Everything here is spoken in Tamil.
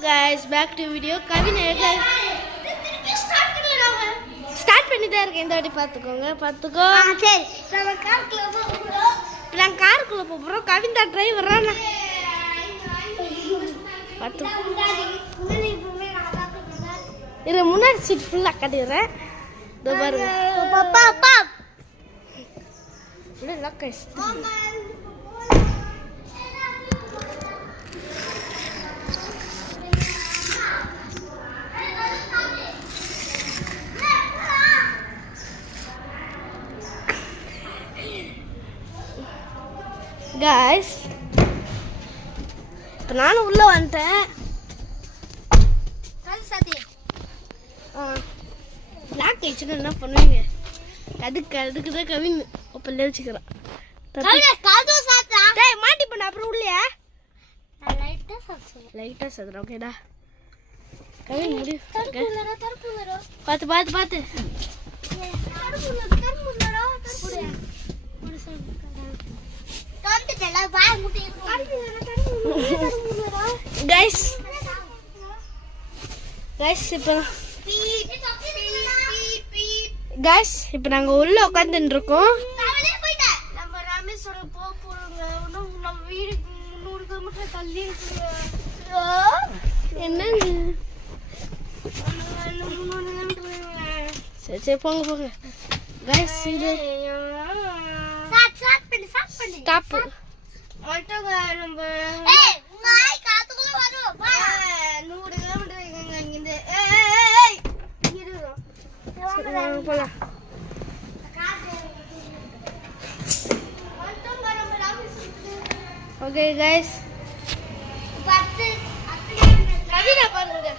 guys, back to video. Kavin start பண்ணிட்டே இருக்கேன். இந்த வாட்டி பாத்துக்கோ. சரி. நம்ம காருக்குள்ள போறோம். நான் காருக்குள்ள போறோம். கவின் தான் டிரைவரா நான். பாத்து. இது முன்னாடி சீட் ஃபுல்லா கட்டிறேன். இதோ பாருங்க. பாப்பா. இது லக்கஸ். guys இப்போ நானும் உள்ள வந்துட்டேன் லாக் ஆயிடுச்சுன்னா என்ன பண்ணுவீங்க அதுக்கு தான் கவின் ஓப்பன் வச்சுக்கிறான் மாட்டி பண்ண அப்புறம் உள்ளே லைட்டாக சாத்துறேன் ஓகேடா கவின் முடியும் பார்த்து guys இப்போ நாங்க உள்ள உட்கார்ந்துட்டு இருக்கோம் நம்ம ராமேஸ்வரம் போறோங்க நம்ம வீடு 100 கிலோமீட்டர் தள்ளி இருக்கு என்னங்க சரி போங்க guys இது ஸ்டாப் மட்டும் நம்ம ஏய் நாய் காத்துக்குள்ள வரும் வா 100 கிலோமீட்டர் இங்க இருந்து ஏய் இரு போலாம் ஓகே गाइस பத்து கவிதா பாருங்க